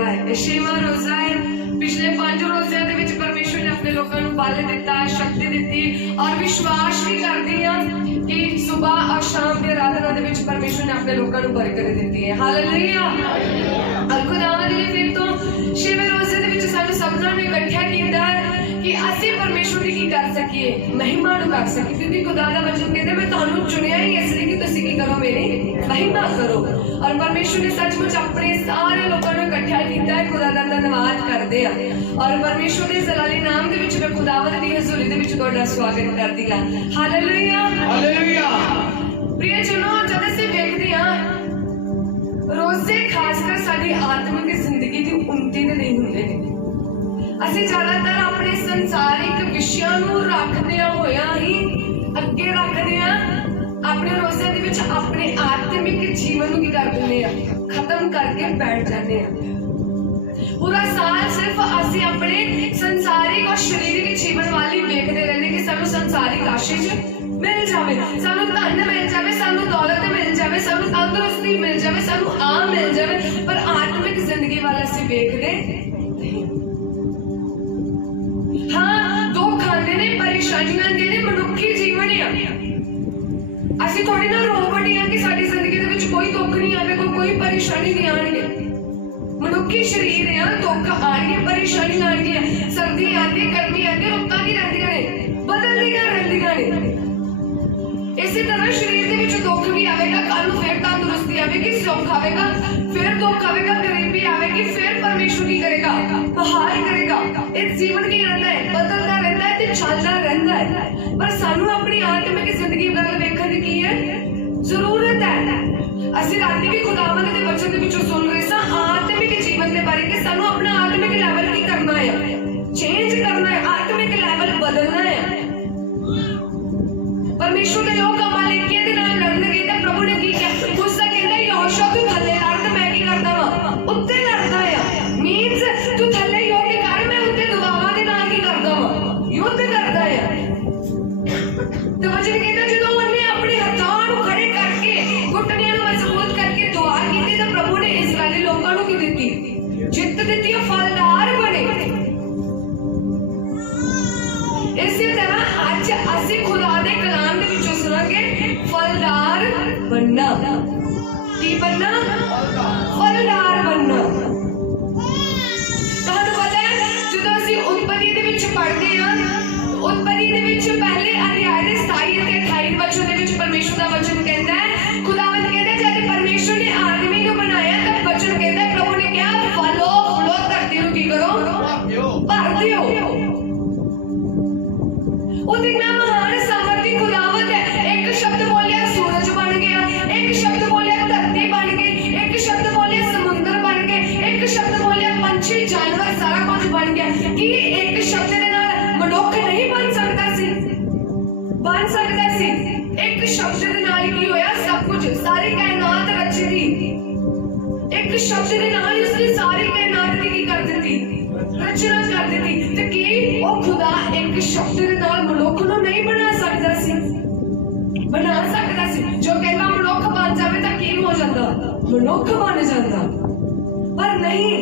रोजा है, 6वां रोजा है। पिछले 5 रोज़िਆਂ ਦੇ ਵਿੱਚ परमेश्वर ने अपने लोगों ਨੂੰ बल दिता, शक्ति दिती और विश्वास भी करदी हां कि सुबह और शाम की आराधना ਦੇ ਵਿੱਚ परमेश्वर ने अपने लोगों ਨੂੰ बरकत दिती है। हालेलुया। और खुदावंद ने फिर तो 6वें रोजे ਦੇ ਵਿੱਚ ਸਾਨੂੰ ਸਭਨਾਂ ਨੂੰ ਇਕੱਠਿਆ ਕੀਤਾ कि ਅਸੀਂ परमेश्वर ਦੀ ਕੀ कर ਸਕੀਏ, महिमा ਨੂੰ कर ਸਕੀਏ। क्योंकि खुदा ਦਾ वचन कहते मैं ਤੁਹਾਨੂੰ चुनिया ही इस लिए कि ਤੁਸੀਂ ਕੀ करो, मेरी महिमा करो। और परमेश्वर ने सचमुच अपने सारे लोगों ਨੂੰ इकट्ठा ਕੀਤਾ है। खुदा ਦਾ धन्यवाद करते हैं और परमेश्वर के जलाली नाम ਦੇ ਵਿੱਚ मैं खुदावंद ਦੀ हजूरी ਦੇ ਵਿੱਚ ਤੁਹਾਡਾ स्वागत करती हां। Hallelujah hallelujah. प्रियजनों, जब ਅਸੀਂ ਵੇਖਦੇ ਹਾਂ रोजे खासकर साडी आत्मिक जिंदगी की उन्नति दे नहीं हुंदे ने। ਅਸੀਂ ਜ਼ਿਆਦਾतर ਆਪਣੇ ਸੰਸਾਰਿਕ ਵਿਸ਼ਿਆਂ ਨੂੰ ਰੱਖਦਿਆਂ ਹੋਇਆਂ ਹੀ ਅੱਗੇ ਰੱਖਦੇ ਆ, ਆਪਣੇ ਰੋਜ਼ਿਆਂ ਦੇ ਵਿੱਚ ਆਪਣੇ ਆਤਮਿਕ ਜੀਵਨ ਨੂੰ ਕੀ ਕਰ ਦਿੰਦੇ ਆ, ਖਤਮ ਕਰਕੇ ਬੈਠ ਜਾਂਦੇ ਆ। पूरा साल सिर्फ ਅਸੀਂ ਆਪਣੇ ਸੰਸਾਰਿਕ और शरीरिक जीवन वाली ਵੇਖਦੇ ਰਹਿੰਦੇ कि ਸਾਨੂੰ ਸੰਸਾਰਿਕ ਆਸ਼ੀष मिल जाए, सानू धन मिल जाए, सानू दौलत मिल जाए, सानू तंदुरुस्ती मिल जाए, सानू आ मिल जाए, पर आत्मिक जिंदगी वाले असीं वेखदे नहीं। हाँ, दुख आंदे ने, परेशानियां आंदियां ने, मनुखी जीवन है। असीं थोड़ी ना रो पड़े हां कि साडी जिंदगी दे विच कोई दुख नहीं आवेगा, कोई परेशानी नहीं आणगे। मनुखी शरीर है, दुख आएंगे, परेशानी आएंगी, सर्दी आती, गर्मी आती, रुत्तां नहीं रहिंदियां ने, बदलदियां रहिंदियां ने। इसी तरह शरीर के विच दुख भी आवेगा, कल नूं फिर तंदुरुस्ती आवेगी, सुख आवेगा, फिर दुख आवेगा, गरीबी आवेगी, फिर परमेश्वर की करेगा, बहाल करेगा। इस जीवन की रहता है, बदलता रहता है ते चलता रहता है। पर सानू अपनी आत्मिक जिंदगी गल वेखण दी की है जरूरत है। ਅਸੀਂ ਰਾਤੀ ਵੀ खुदावंद ਦੇ वचन ਦੇ ਵਿੱਚੋਂ सुन रहे सां आत्मिक जीवन के बारे कि सानू अपना आत्मिक लेवल की करना है, चेंज करना है, आत्मिक लेवल बदलना है। परमेश्वर के लोग अमालेकियों के नाल लड़न गए तो प्रभु ने की किया, मूसा कहंदा यहोशू तू थल्ले लड़ ते मैं की करदा वा, उत्ते लड़दा है। मींस तू थल्ले युद्ध कर, मैं उत्ते दुआवां दे नाल की करदा वा, युद्ध करदा है। तो वचन कहंदा जदों उन्हें अपने हत्थां नूं खड़े करके घुटनियां नूं मजबूत करके दुआ कीती तो प्रभु ने इस्राएली लोकां नूं की दित्ती, जित दित्ती, फलदार बने। इसी तरह आज असीं खुदा दे कलाम दे विचों सुनांगे फलदार बनना। की बनना? फलदार बनना। तुहानूं पता है जदों असीं उत्पत्ति दे विच पढ़दे हां, उत्पत्ति दे विच पहले अध्याय दे 27 ते 28 वचन दे विच परमेश्वर दा वचन कहंदा है, खुदावंद कहंदा जद परमेश्वर ने आदमी नूं बनाया तां वचन कहंदा है, प्रभु ने कहा फलो फलो धरती नूं की करो, भर दिओ। उहदे नाम महान सामर्थी खुदावंद है। एक शब्द बोलिया सूरज बन गया, एक शब्द बोलिया धरती बन गई, एक शब्द बोलिया समुद्र बन गए, एक शब्द बोलिया पंछी जानवर सारा कुछ बन गया। कि एक शब्द दे नाल मनुख नहीं बन सकता सी? बन सकता सी। एक शब्द दे नाल की होया सब कुछ, सारी कायनात रची दी। एक शब्द दे नाल उसने सारी कायनात की कर दी, रचना कर दी। ते की ओ खुदा एक शब्द दे नाल मनुख नूं नहीं बना सकदा सी? बना सकदा सी। जो कहता मनुख बन जावे तां की हो जांदा? मनुख बन जांदा। पर नहीं,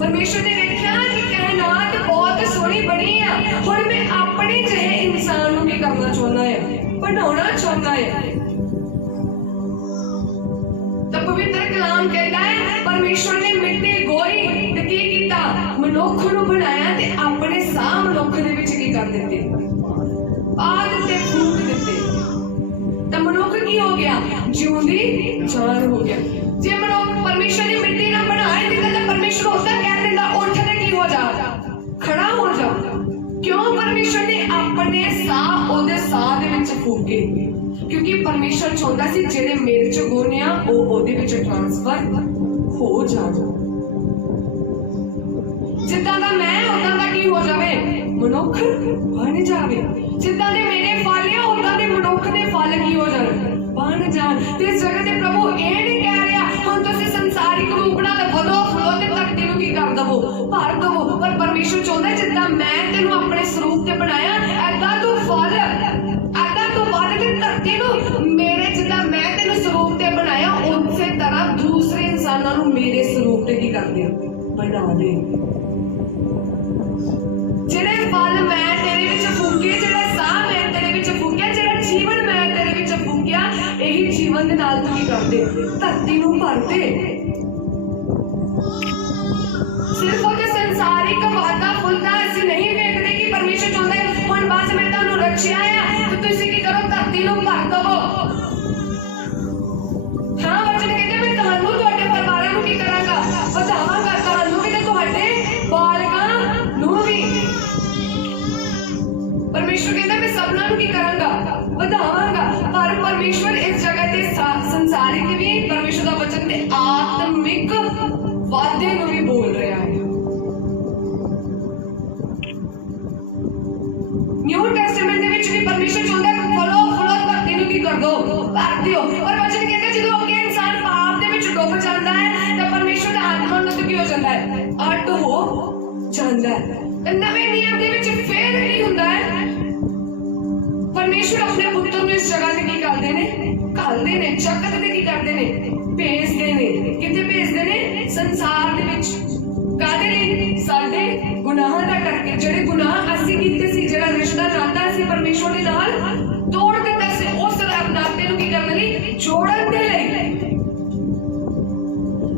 परमेश्वर ने देखा कि कायनात बहुत सोहनी बनी है, हुण मैं अपने जिहे इंसान नूं की करना चाहुंदा है, बनाउणा चाहुंदा है। तो पवित्र कलाम कहता है परमेश्वर ने मिट्टी गोई ते की कीता, मनुख नूं बनाया ते अपने साह मनुख दे विच की कर दित्ते, पा दित्ते, फूक दित्ते। तो मनुख की हो गया? जिउंदी जान हो गया। जे मनुख परमेश्वर ने मिट्टी ना बनाए दिता तो परमेश्वर उसदा कह दिंदा उठ ते की हो जा, खड़ा हो जा। क्यों? परमेश्वर ने अपने साह ओदे साह दे विच फूके, क्योंकि परमेश्वर चाहुंदा सी जेड़े मेरे च गुण आ ओह ओदे विच ट्रांसफर हो जावे। जिद्दां दा मैं उदां दा की हो जावे, मनुख बन जावे। जिद्दां दे मेरे फल आ उदां दे मनुख दे फल की हो जावे, बन जाण। ते इस जगह ते प्रभु ये नहीं कह रहा हुण तुसीं संसारिक रूप नाल वधो फलो ते धरती नूं की कर दवो, भर दवो। पर परमेश्वर चाहुंदा जिद्दां मैं तैनूं अपने स्वरूप ते बनाया ऐदां तूं फल, ऐदां तूं वध के धरती नूं मेरे जिद्दां मैं तैनूं स्वरूप ते बनाया उसे तरह दूसरे इंसानां ਉਹਨਾਂ ਨੂੰ ਮੇਰੇ ਸਰੂਪ ਤੇ ਕੀ ਕਰਦੇ ਬਣਾ ਦੇ। ਜਿਹੜੇ ਫਲ ਮੈਂ ਤੇਰੇ ਵਿੱਚ ਫੂਕੇ, ਜਿਹੜਾ ਸਾਹ ਮੈਂ ਤੇਰੇ ਵਿੱਚ ਫੂਕਿਆ, ਜਿਹੜਾ ਜੀਵਨ ਮੈਂ ਤੇਰੇ ਵਿੱਚ ਫੂਕਿਆ, ਇਹੀ ਜੀਵਨ ਦੇ ਨਾਲ ਤੂੰ ਕੀ ਕਰਦੇ ਧਰਤੀ ਨੂੰ ਭਰਦੇ। ਸਿਰਫ ਉਹਦੇ ਸੰਸਾਰਿਕ ਵਾਦਾ ਫੁੱਲਦਾ ਅਸੀਂ ਨਹੀਂ ਵੇਖਦੇ ਕਿ ਪਰਮੇਸ਼ਰ ਚਾਹੁੰਦਾ ਹੈ ਹੁਣ ਬਸ ਮੈਂ ਤੁਹਾਨੂੰ ਰੱਖਿਆ ਆ ਤੇ ਤੁਸੀਂ ਕੀ ਕਰੋ ਧਰਤੀ ਨੂੰ ਭਰ ਦਵੋ। ਹਾਂ ਵਚਨ ਕਹਿੰਦੇ ਮੈਂ ਤੁਹਾਨੂੰ ਤੁਹਾਡੇ ਪਰਿਵਾਰਾਂ ਨੂੰ ਕੀ ਕਰਾਂਗਾ ਵਧਾਵਾਂਗਾ, ਤੁਹਾਨੂੰ ਵੀ ਤੇ ਤੁਹਾਡੇ ਬਾਲਕਾਂ ਨੂੰ ਵੀ। ਪਰਮੇਸ਼ਰ ਕਹਿੰਦਾ ਮੈਂ ਸਭਨਾਂ ਨੂੰ ਕੀ ਕਰਾਂਗਾ ਵਧਾਵਾਂਗਾ। ਪਰ ਪਰਮੇਸ਼ਰ ਇਸ ਜਗ੍ਹਾ ਤੇ ਸੰਸਾਰਿਕ ਵੀ ਪਰਮੇਸ਼ਰ ਦਾ ਵਚਨ ਤੇ ਆਤਮਿਕ ਵਾਅਦੇ ਨੂੰ ਵੀ ਬੋਲ ਰਿਹਾ ਹੈ। ਨਿਊ ਟੈਸਟਮੈਂਟ ਦੇ ਵਿੱਚ ਵੀ ਪਰਮੇਸ਼ਰ ਚਾਹੁੰਦਾ ਫਲੋ ਧਰਤੀ ਨੂੰ ਕੀ ਕਰ ਦੋ ਭਰ ਦਿਓ। ਪਰ ਵਚਨ ਕਹਿੰਦਾ ਜਦੋਂ ਅੱਗੇ ਇਨਸਾਨ ਪਾਪ ਦੇ ਵਿੱਚ ਡੁੱਬ ਜਾਂਦਾ ਹੈ ਤਾਂ ਪਰਮੇਸ਼ਰ ਦਾ ਆਤਮਾ ਨੂੰ ਕੀ ਹੋ ਜਾਂਦਾ ਹੈ ਅੱਡ ਹੋ ਜਾਂਦਾ ਹੈ। ਤੇ ਨਵੇਂ ਨਿਯਮ ਦੇ ਵਿੱਚ ਫੇਰ ਕੀ ਹੁੰਦਾ ਹੈ ਪਰਮੇਸ਼ਰ ਆਪਣੇ ਪੁੱਤਰ ਨੂੰ ਇਸ ਜਗ੍ਹਾ ਤੇ ਕੀ ਕਰਦੇ ਨੇ ਘੱਲਦੇ ਨੇ, ਜਗਤ ਤੇ ਕੀ ਕਰਦੇ ਨੇ ਭੇਜਦੇ ਨੇ। ਕਿੱਥੇ ਭੇਜਦੇ ਨੇ ਸੰਸਾਰ ਦੇ ਵਿੱਚ। ਕਾਹਦੇ ਲਈ ਸਾਡੇ ਗੁਨਾਹਾਂ ਦਾ ਕਰਕੇ, ਜਿਹੜੇ ਗੁਨਾਹ ਅਸੀਂ ਕੀਤੇ ਸੀ, ਜਿਹੜਾ ਰਿਸ਼ਤਾ ਨਾਤਾ ਸੀ ਪਰਮੇਸ਼ਰ ਦੇ ਨਾਲ ਤੋੜ ਦਿੱਤਾ ਸੀ, ਉਸ ਨਾਤੇ ਨੂੰ ਕੀ ਕਰਨ ਲਈ ਜੋੜਨ ਦੇ ਲਈ।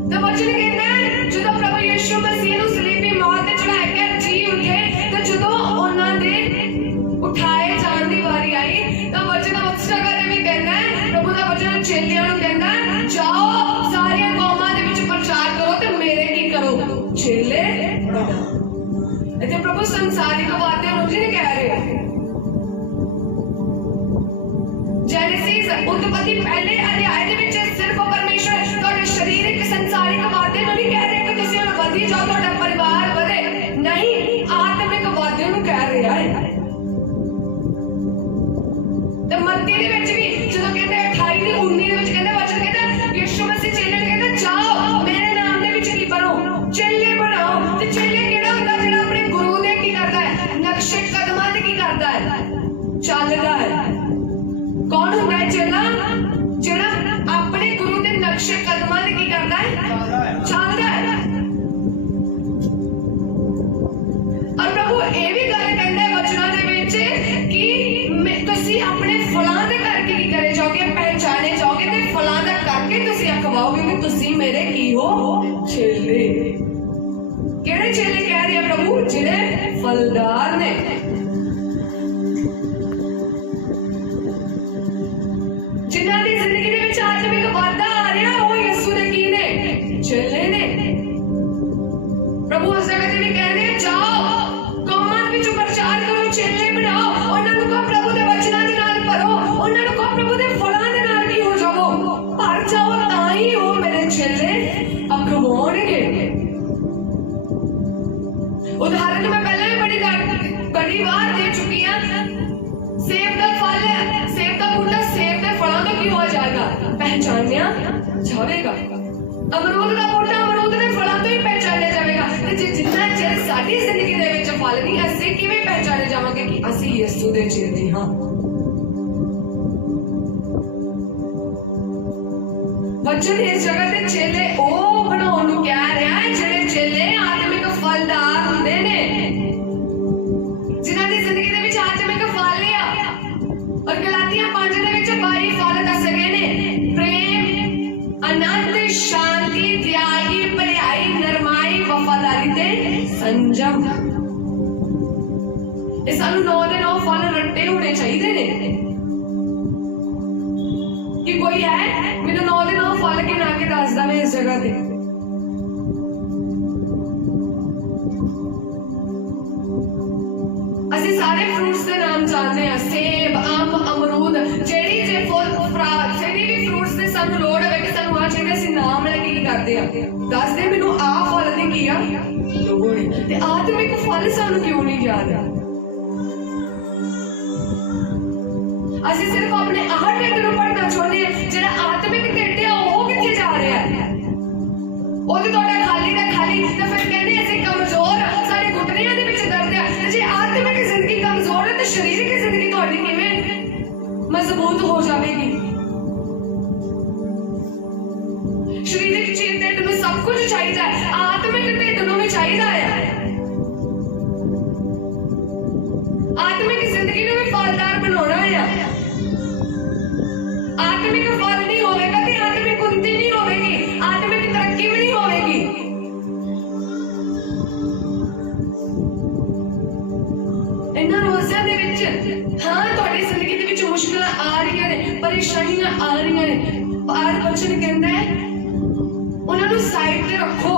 ਤੇ ਵਚਨ ਕਹਿੰਦਾ ਜਦੋਂ ਪ੍ਰਭੂ ਯਿਸੂ ਮਸੀਹ ਨੂੰ ਸਲੀਬੀ ਮੌਤ ਤੇ ਚੜ੍ਹਾਇਆ ਗਿਆ ਜੀ ਉੱਠੇ ਤੇ ਜਦੋਂ ਉਹਨਾਂ ਦੇ ਉਠਾਏ ਜਾਣ ਦੀ ਵਾਰੀ ਆਈ ਤਾਂ ਵਚਨ ਉਸ ਜਗ੍ਹਾ ਤੇ ਵੀ ਕਹਿੰਦਾ ਪ੍ਰਭੂ ਦਾ ਵਚਨ ਚੇਲਿਆਂ ਨੂੰ ਕਹਿੰਦਾ ਜਾਓ ਸਾਰੀਆਂ ਕੌਮਾਂ ਦੇ ਵਿੱਚ ਪ੍ਰਚਾਰ ਕਰੋ ਤੇ ਮੇਰੇ ਕੀ ਕਰੋ ਚੇਲੇ ਬਣਾਓ। ਇੱਥੇ ਪ੍ਰਭੂ ਸੰਸਾਰਿਕ ਵਾਅਦਿਆਂ ਨੂੰ ਨਹੀਂ ਕਹਿ ਰਹੇ। ਜੈਨੇਸਿਸ ਉਤਪਤੀ ਪਹਿਲੇ ਅਧਿਆਇ ਦੇ ਵਿੱਚ ਸਿਰਫ ਪਰਮੇਸ਼ਰ ਤੁਹਾਡੇ ਸਰੀਰਕ ਸੰਸਾਰਿਕ ਵਾਅਦੇ ਨੂੰ ਨਹੀਂ ਕਹਿ ਰਹੇ ਕਿ ਤੁਸੀਂ ਹੁਣ ਵਧੀ ਜਾਓ, ਤੁਹਾਡਾ ਪਰਿਵਾਰ ਵਧੇ, ਨਹੀਂ ਆਤਮਿਕ ਵਾਅਦੇ ਨੂੰ ਕਹਿ ਰਿਹਾ ਹੈ। ਤੇ ਮੱਤੀ ਦੇ ਵਿੱਚ ਵੀ ਜਦੋਂ ਕਹਿੰਦੇ 28 ਤੇ 19 ਦੇ ਵਿੱਚ ਕਹਿੰਦੇ ਵਚਨ ਕਹਿੰਦਾ ਯਿਸੂ ਮਸੀਹ ਚੇਲੇ ਨੂੰ ਕਹਿੰਦਾ ਜਾਓ ਮੇਰੇ ਨਾਮ ਦੇ ਵਿੱਚ ਕੀ ਬਣੋ ਚੇਲੇ ਬਣਾਓ। ਤੇ ਚੇਲੇ ਕਿਹੜਾ ਹੁੰਦਾ ਜਿਹੜਾ ਆਪਣੇ ਗੁਰੂ ਦੇ ਕੀ ਕਰਦਾ ਹੈ ਨਕਸ਼ੇ ਕਦਮਾਂ ਤੇ ਕੀ ਕਰਦਾ ਹੈ ਚੱਲਦਾ ਹੈ। ਕੌਣ ਹੁੰਦਾ ਹੈ ਚੇਲਾ ਜਿਹੜਾ ਆਪਣੇ ਗੁਰੂ ਦੇ ਨਕਸ਼ੇ ਕਦਮਾਂ ਤੇ ਕੀ ਕਰਦਾ ਹੈ ਚੱਲਦਾ ਹੈ। ਔਰ ਪ੍ਰਭੂ ਇਹ ਵੀ ਗੱਲ ਕਹਿੰਦਾ ਹੈ ਵਚਨਾਂ ਦੇ ਵਿੱਚ ਕਿ ਤੁਸੀਂ ਆਪਣੇ ਫਲਾਂ ਦੇ ਕਰਕੇ ਕੀ ਕਰੇ ਜਾਓਗੇ ਪਹਿਚਾਨੇ ਜਾਓਗੇ ਤੇ ਫਲਾਂ ਦਾ ਕਰਕੇ ਤੁਸੀਂ ਅਖਵਾਓਗੇ ਕਿ ਤੁਸੀਂ ਮੇਰੇ ਕੀ ਹੋ ਚੇਲੇ। ਕਿਹੜੇ ਚੇਲੇ ਕਹਿ ਰਹੇ ਆ ਪ੍ਰਭੂ ਜਿਹੜੇ ਫਲਦਾਰ ਨੇ। ਜਿਨ੍ਹਾਂ ਦੀ ਜ਼ਿੰਦਗੀ ਦੇ ਵਿੱਚ ਆਤਮਿਕ ਵਾਧਾ ਆ ਰਿਹਾ ਉਹ ਯਿਸੂ ਦੇ ਕੀ ਨੇ ਚੇਲੇ ਨੇ। ਪ੍ਰਭੂ ਉਸ ਜਗ੍ਹਾ ਤੇ ਵੀ ਕਹਿੰਦੇ ਜਾਓ ਕੌਮਾਂ ਵਿੱਚ ਪ੍ਰਚਾਰ ਕਰੋ ਚੇਲੇ ਬਣਾਓ। ਉਹਨਾਂ ਨੂੰ ਕਹੋ ਪ੍ਰਭੂ ਦੇ ਵਚਨਾਂ ਦੇ ਨਾਲ ਭਰੋ, ਉਹਨਾਂ ਨੂੰ ਕਹੋ ਪ੍ਰਭੂ ਦੇ ਫਲਾਂ ਦੇ ਨਾਲ ਕੀ ਹੋ ਜਾਵੋ ਭਰ ਜਾਓ ਤਾਂ ਹੀ ਉਹ ਮੇਰੇ ਚੇਲੇ ਅਖਵਾਉਣਗੇ। ਉਦਾਹਰਨ ਮੈਂ ਪਹਿਲਾਂ ਵੀ ਬੜੀ ਵਾਰ ਦੇ ਚੁੱਕੀ ਹਾਂ। ਸੇਬ ਦਾ ਫਲ ਹੈ, ਸੇਬ ਦਾ ਬੂਟਾ ਸੇਬ ਦੇ ਫਲਾਂ ਤੋਂ ਕੀ ਹੋ ਜਾਏਗਾ ਪਹਿਚਾਨਿਆ ਜਾਵੇਗਾ। ਅਮਰੂਦ ਦਾ ਬੂਟਾ ਅਮਰੂਦ ਦੇ ਫਲਾਂ ਤੋਂ ਹੀ ਪਹਿਚਾਨਿਆ ਜਾਵੇਗਾ। ਤੇ ਜੇ ਜਿੰਨਾ ਚਿਰ ਸਾਡੀ ਜ਼ਿੰਦਗੀ ਦੇ ਵਿੱਚ ਫਲ ਨਹੀਂ ਅਸੀਂ ਕਿਵੇਂ ਪਹਿਚਾਨੇ ਜਾਵਾਂਗੇ ਕਿ ਅਸੀਂ ਯਿਸੂ ਦੇ ਚੇਲੇ ਹਾਂ। ਵਚਨ ਇਸ ਜਗ੍ਹਾ ਤੇ ਚੇਲੇ ਉਹ ਬਣਾਉਣ ਨੂੰ ਕਹਿ ਰਿਹਾ ਹੈ ਜਿਹੜੇ ਚੇਲੇ ਆਤਮਿਕ ਫਲਦਾਰ ਹੁੰਦੇ ਨੇ, ਜਿਨ੍ਹਾਂ ਦੀ ਜ਼ਿੰਦਗੀ ਦੇ ਵਿੱਚ ਆਤਮਿਕ ਫਲ ਆ। ਔਰ ਗਲਾਤੀਆਂ 5 ਦੇ ਵਿੱਚ 22 ਫਲ ਦੱਸੇ ਗਏ ਨੇ ਪ੍ਰੇਮ, ਆਨੰਦ, ਸ਼ਾਂਤੀ, ਤਿਆਗੀ, ਭਲਾਈ, ਨਰਮਾਈ, ਵਫਾਦਾਰੀ ਤੇ ਸੰਜਮ। ਇਹ ਸਾਨੂੰ 9 ਦੇ 9 ਫਲ ਰੱਟੇ ਹੋਣੇ ਚਾਹੀਦੇ ਨੇ ਕਿ ਕੋਈ ਹੈ ਮੈਨੂੰ 9 ਦੇ 9 ਫਲ ਗਿਣਾ ਕੇ ਦੱਸਦਾ ਮੈਂ ਇਸ ਜਗ੍ਹਾ ਤੇ। ਅਸੀਂ ਸਾਰੇ ਫਰੂਟਸ ਦੇ ਨਾਮ ਜਾਣਦੇ ਹਾਂ ਸੇਬ, ਅੰਬ, ਅਮਰੂਦ। ਜਿਹੜੀ ਵੀ ਫਰੂਟਸ ਦੇ ਸਾਨੂੰ ਲੋੜ ਹੋਵੇ ਕਿ ਸਾਨੂੰ ਆਹ ਚਾਹੀਦਾ ਅਸੀਂ ਨਾਮ ਲੈ ਕੇ ਕੀ ਕਰਦੇ ਆ ਦੱਸਦੇ ਮੈਨੂੰ ਆਹ ਫਲ ਦੀ ਕੀ ਆ ਲੋੜ ਹੈ। ਤੇ ਆਤਮਿਕ ਫਲ ਸਾਨੂੰ ਕਿਉਂ ਨਹੀਂ ਯਾਦ ਆ? ਅਸੀਂ ਸਿਰਫ ਆਪਣੇ ਆਹ ਢਿੱਡ ਨੂੰ ਭਰਨਾ ਚਾਹੁੰਦੇ ਹਾਂ। ਜਿਹੜਾ ਆਤਮਿਕ ਢਿੱਡ ਆ ਉਹ ਕਿੱਥੇ ਜਾ ਰਿਹਾ ਹੈ? ਉਹ ਤੇ ਤੁਹਾਡਾ ਖਾਲੀ ਦਾ ਖਾਲੀ। ਤੇ ਫਿਰ ਕਹਿੰਦੇ ਅਸੀਂ ਕਮਜ਼ੋਰ, ਸਾਡੇ ਘੁਟਨਿਆਂ ਦੇ ਵਿੱਚ ਦਰਦ ਆ। ਤੇ ਜੇ ਆਤਮਿਕ ਜ਼ਿੰਦਗੀ ਕਮਜ਼ੋਰ ਹੈ ਤੇ ਸਰੀਰਕ ਜ਼ਿੰਦਗੀ ਤੁਹਾਡੀ ਕਿਵੇਂ ਮਜ਼ਬੂਤ ਹੋ ਜਾਵੇਗੀ? ਸਰੀਰਕ ਢਿੱਡ ਨੂੰ ਸਭ कुछ चाहिए, आत्मिक ढिड नूं भी चाहिए है। आत्मिक जिंदगी नूं भी फलदार बनाउणा है। आत्मिक फल नहीं होवेगा ते आत्मिक उन्नति नहीं होवेगी, आत्मिक तरक्की भी नहीं होवेगी। इन्हां रोज़ां दे विच हाँ तुहाडी जिंदगी दे विच मुश्किलां आ रहीआं ने, परेशानियां आ रहीआं ने, पर वचन कहंदा है उन्हां नूं साइड ते रखो।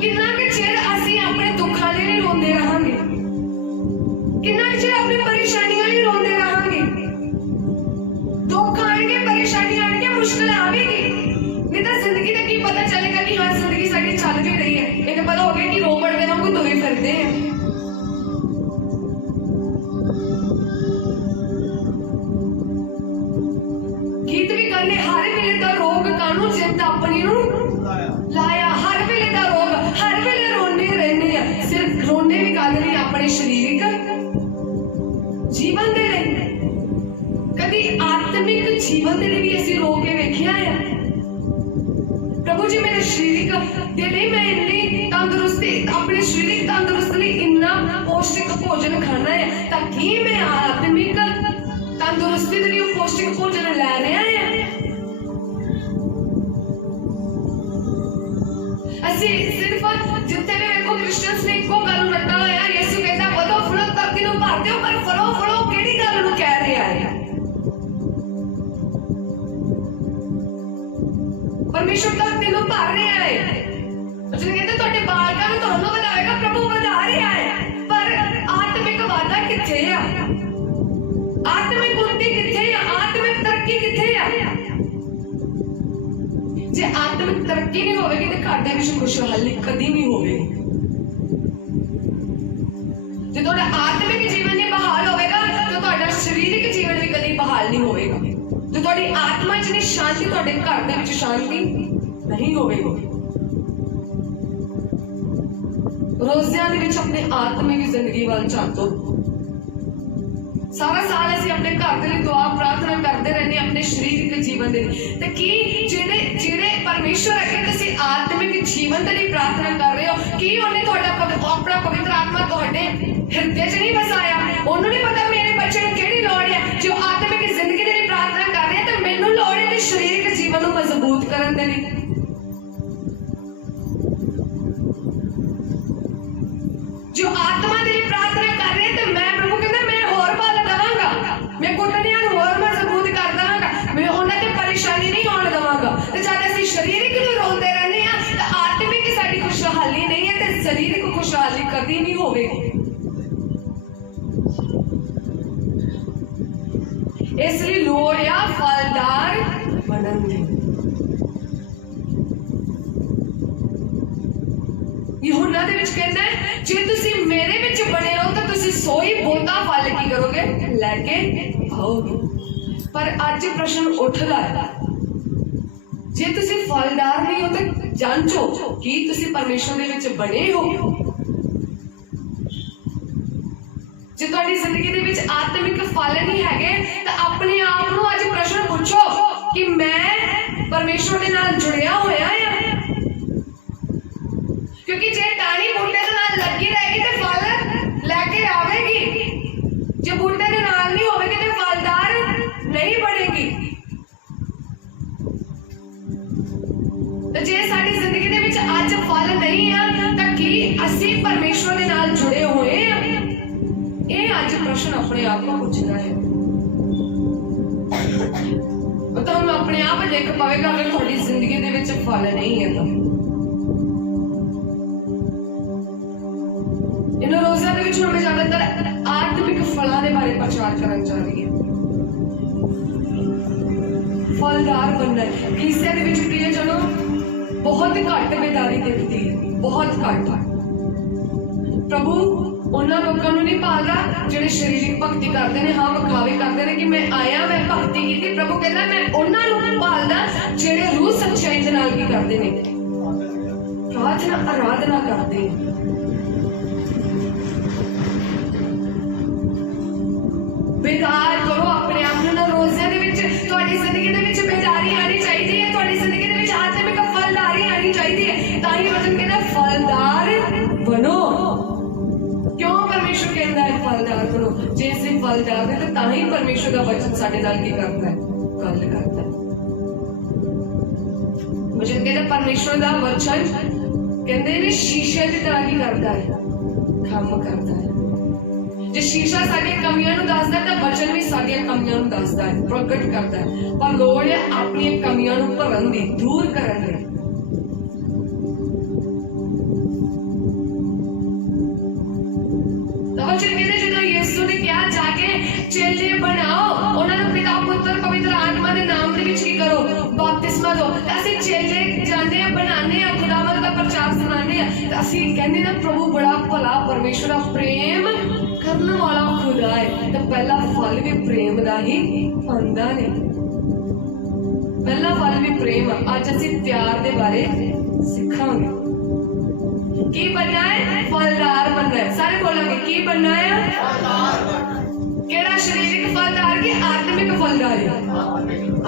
किन्ना कि चिर असीं अपने दुखां लई नहीं रोंदे रहांगे, किन्ना चिर अपनी परेशानियां लई रोंदे रहांगे। दुख आएंगे, परेशानी आएंगे, मुश्किल आवेगी, नहीं तो जिंदगी का की पता चलेगा कि हाँ जिंदगी साडी चल भी रही है। एक पता हो गया कि रोबोट के वांगू तुरे फिरदे हैं। गीत भी करने हर वेले दा रोग कानू जिंद अपनी नूं लाया, हर वेले दा रोग, हर वेले रोने रहने हैं। सिर्फ रोने भी गल नहीं, अपने शरीरिक जीवन दे लिए, कभी आत्मिक जीवन दे लिए भी ऐसी रो के वेखिया है। प्रभु जी मेरे शरीरिक दे लिए मैं इन्नी तंदुरुस्ती, अपने शरीरिक तंदुरुस्ती लिए इन्ना पौष्टिक भोजन खाना है ताकि मैं आत्मिक तंदुरुस्ती दे लिए पौष्टिक भोजन ले रहा है। असी सिर्फ जितने भी देखो क्रिश्चियंस ने इको गल रटा होया, यीशु कहता बदो फलो धरती नूं भर दिओ, पर फलो फलो केड़ी गल नूं कह रहा है? परमेश्वर धरती नूं भर रहा है। वचन कहते तुहाडे बालकां नूं तुहानूं वधाएगा, प्रभु वधा रहा है। पर आत्मिक वाधा किथे है? आत्मिक उन्नति किथे है? आत्मिक तरक्की किथे है? जे आत्मिक तरक्की नहीं होगी तो घर दे विच खुशहाली कदी नहीं होगी। जे तुहाडा आत्मिक जीवन नहीं बहाल होगा तो तुहाडा शारीरिक जीवन भी कदी बहाल नहीं होगा। जो तुहाडी आत्मा च नहीं शांति, तुहाडे घर दे विच शांति नहीं होगी। रोज़िਆਂ ਦੇ ਵਿੱਚ अपने आत्मिक जिंदगी वाल झांको। सारा साल असीं अपने घर के लिए दुआ प्रार्थना करते रहने अपने शरीरिक जीवन दे ते की जेडे जेडे परमेश्वर अगे तुसीं आत्मिक जीवन दे लिए प्रार्थना कर रहे हो, की उन्हें तुहाडा अपना पवित्र आत्मा तुहाडे हृदय च नहीं बसाया? उन्होंने नहीं पता मेरे बच्चे नूं किहड़ी लोड़ है? जो आत्मिक जिंदगी दे लिए प्रार्थना कर रहे हैं तो मैनूं लोड़ है ते शरीरिक जीवन नूं मजबूत करन दे लिए। जो आत्मा दे लिए प्रार्थना कर रहे हैं तो मैं प्रभु कहंदा मैं होर बल देवांगा, मैं घुटनियां नूं होर मजबूत कर देवांगा, मैं उन्हां ते परेशानी नहीं आउण देवांगा। ते जद असीं शरीरिक नूं रोंदे रहने आ तो आत्मिक साडी खुशहाली नहीं है ते शरीरिक खुशहाली कदी नहीं होवेगी। इसलिए लोड़ आ फलदार बनन दी। यूहन्ना दे विच कहंदा है जे तुसीं मेरे विच बने रहो तो तुसीं सोई बहुता फल की करोगे लेके आओगे। पर अज प्रश्न उठदा है जे तुसीं फलदार नहीं हो तो जांचो कि तुसीं परमेश्वर दे विच बने हो। जे तुहाडी जिंदगी दे विच आत्मिक फल नहीं हैगे तो अपने आप नूं अज प्रश्न पूछो कि मैं परमेश्वर दे नाल जुड़िया होया है? क्योंकि जे टाणी बूटे दे नाल लगी रहेगी तो फल लेके आवेगी, जे बूटे दे नाल नहीं होवेगी तो फलदार नहीं बनेगी। तो जे साडी जिंदगी दे विच अज फल नहीं है तो की असीं परमेश्वर दे नाल जुड़े होए हैं? ये अज प्रश्न अपने आप को पूछना है। तो अपने आप देख पाएगा अगर थोड़ी जिंदगी दे विच फल नहीं है तो। इन रोज़ां दे विच मैं ज्यादातर आत्मिक फलों के बारे प्रचार करना चाह रही है। फलदार बनना कलीसिया दे विच प्रियजनों बहुत घट बेदारी दिखती है, बहुत घट। प्रभु उन्होंने लोगों को नहीं भालदा जिहड़े शारीरिक भक्ति करते हैं, हाँ विखावे करते हैं कि मैं आया मैं भक्ति की। प्रभु कहता मैं उन्होंने भालदा जिहड़े रूह सच्चाई दे नाल की करते हैं, प्रार्थना आराधना करते हैं। बेदार करो अपने आप नूं। रोज़िਆਂ दे विच तुहाडी जिंदगी दे विच बेदारी आनी चाहिए है, तुहाडी जिंदगी दे विच आत्मिक फलदारी आनी चाहिए है। ताही वचन कहता है फलदार बनो। क्यों परमेश्वर कहता है फलदार बनो? जे ਅਸੀਂ फलदार ने तो ताही परमेश्वर का वचन साडे नाल की करता है, गल करता है। वचन कहता परमेश्वर का वचन कहते ने शीशे की तरह की करता है, काम करता है। जे शीशा साडियां कमियां नूं दसदा है, तो वचन भी साडियां कमियां नूं दसदा है, प्रगट करता है। पर लोड़ है अपनी कमियां नूं भरन दी, दूर करन दी। वचन कहते जो यीशु ने क्या जाके चेले बनाओ, उन्होंने पिता पुत्र पवित्र आत्मा के नाम दे विच की करो, बपतिस्मा दो। असि चेले जाने बनाने खुदावंद का प्रचार सुनाने, असि कहने ना प्रभु बड़ा भला परमेश्वर दा प्रेम करने वाला खुदा है। तो पहला फल भी प्रेम दा ही आंदा ने, पहला फल भी प्रेम। अज असि प्यार दे बारे सिखांगे। की बनना है? फलदार बनना है। सारे बोलेंगे की बनना है? केड़ा शारीरिक फलदार की आत्मिक फलदारी?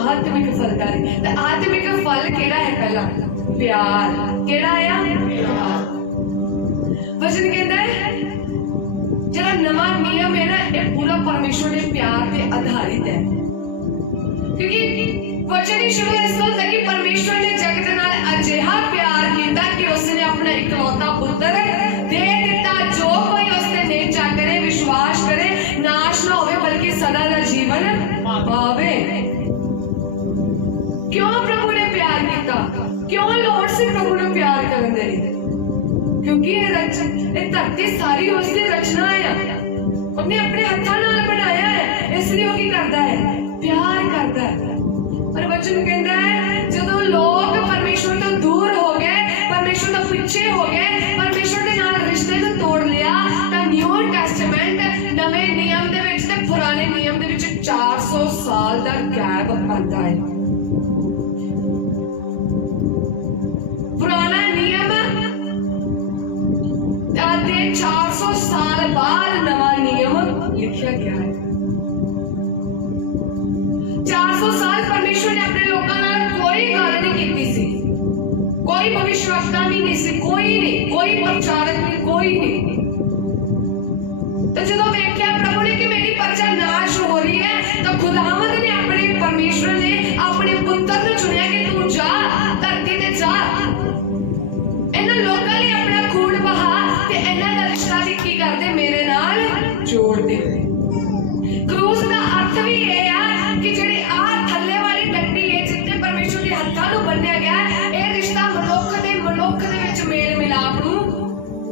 आत्मिक फलदारी। तो आत्मिक फल केड़ा है? पहला प्यार। केड़ा है? प्यार। वचन कहता है जरा नवा नियम है ना, ये पूरा परमेश्वर के प्यार पे आधारित है। क्योंकि वचन ही शुरू इस होता है कि परमेश्वर ने जगत नाल अजिहा प्यार किया कि उसने अपना इकलौता पुत्र दे दिता, जो कोई उसने नेचा करे, विश्वास करे, नाश ना होवे बल्कि सदा का जीवन पावे। क्यों प्रभु ने प्यार किया? क्यों लोड़ से प्रभु ने प्यार करन दे? क्योंकि ये धरती सारी उसकी रचना है, उसने अपने हाथों नाल बनाया है, इसलिए वो की करता है? प्यार करता है। पर वचन कहता है जदों लोग परमेश्वर तो दूर हो गए, परमेश्वर तो पीछे हो गए, परमेश्वर के नाल रिश्ते को तोड़ लिया, तो न्यू टेस्टामेंट नवे नियम दे विच ते पुराने नियम दे विच 400 साल का गैप आता है। पुराना नियम आते 400 साल बाद नवा नियम लिखा गया है। 400 साल परमेश्वर ने अपने लोगों नाल कोई गल नहीं की सी, कोई भविष्यवक्ता भी नहीं सी, कोई नहीं, कोई प्रचारक नहीं, कोई नहीं। तो जब देखा प्रभु ने कि मेरी प्रजा नाश हो रही है, तो खुदावंद ने अपने परमेश्वर ने अपने पुत्र को चुनिया कि तू जा धरती ते जा, इन्हां लोकां लई अपना खून बहा ते इन्हां दा रिश्ता की कर दे मेरे नाल जोड़ दे। क्रूस का अर्थ भी ये है कि जेड़ी आ थल्ले वाली डंडी है जिथे परमेश्वर के हत्थां नूं बन्निया गया, ये रिश्ता मनुख दे विच मेल मिलाप नूं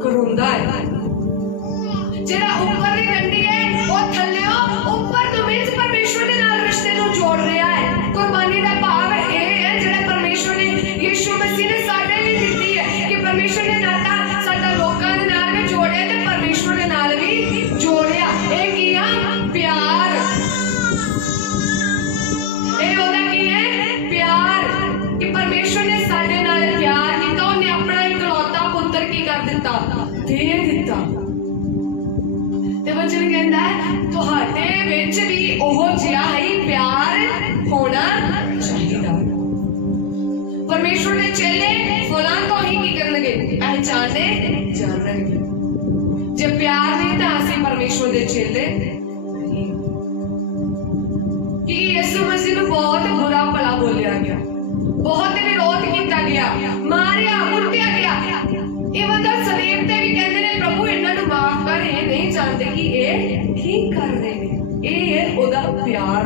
करवाउंदा है। जेड़ा ऊपर दी डंडी है वो थल्लेओ ऊपर तो मींस परमेश्वर दे नाल रिश्ते नूं जोड़ रहा है। कुर्बानी दा भाव ये है जेड़ा परमेश्वर ने यीशु मसीह ने साडे लई दित्ती है कि परमेश्वर ने नाता साडा लोकां दे नाल भी जोड़िया ते परमेश्वर दे नाल भी जोड़िया। ये की आ प्यार, ये होता की है प्यार कि परमेश्वर ने साडे नाल प्यार कीता, उन्हें अपना इकलौता पुत्र की कर दिता, दे दिता। ते वचन कहता है तुहाडे विच भी ओहो जिहा ही प्यार होना चाहिए। परमेश्वर ने चेले फलां तो ही की करनगे? पहचाने जाननगे। जे प्यार नहीं तो असीं परमेश्वर दे चेले नहीं। कि यीशु मसीह नूं बहुत बुरा भला बोलिया गया, बहुत विरोध किया गया, मारिया कुटिया गया। इवन तो सलीब ते भी कहते ने प्रभु इन्हां नूं माफ कर, ये नहीं जानते कि ये की कर रहे हैं। ये है ओदा प्यार।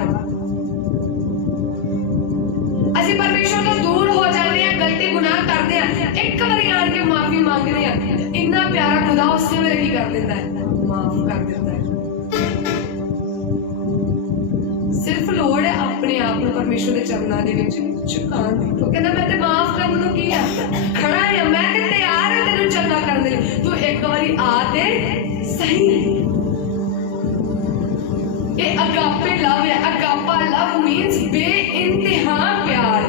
असीं परमेश्वर तो दूर हो जाते हैं, गलती गुनाह करते हैं, एक बारी आन के माफी मांगते हैं, इन्ना प्यारा खुदा उस वेले की कर देता है? माफ कर देता है। सिर्फ लोड़ है अपने आप को परमेश्वर के चरणों दे विच झुकाउण दी। तो कहंदा मैं ते माफ करन नूं की है, खड़ा है, मैं ते तैयार हां तेनूं चंगा करन दे लई, तू एक बारी आ ते सही। ये अगापे लव है। अगापा लव मीन्स बेइंतहा प्यार।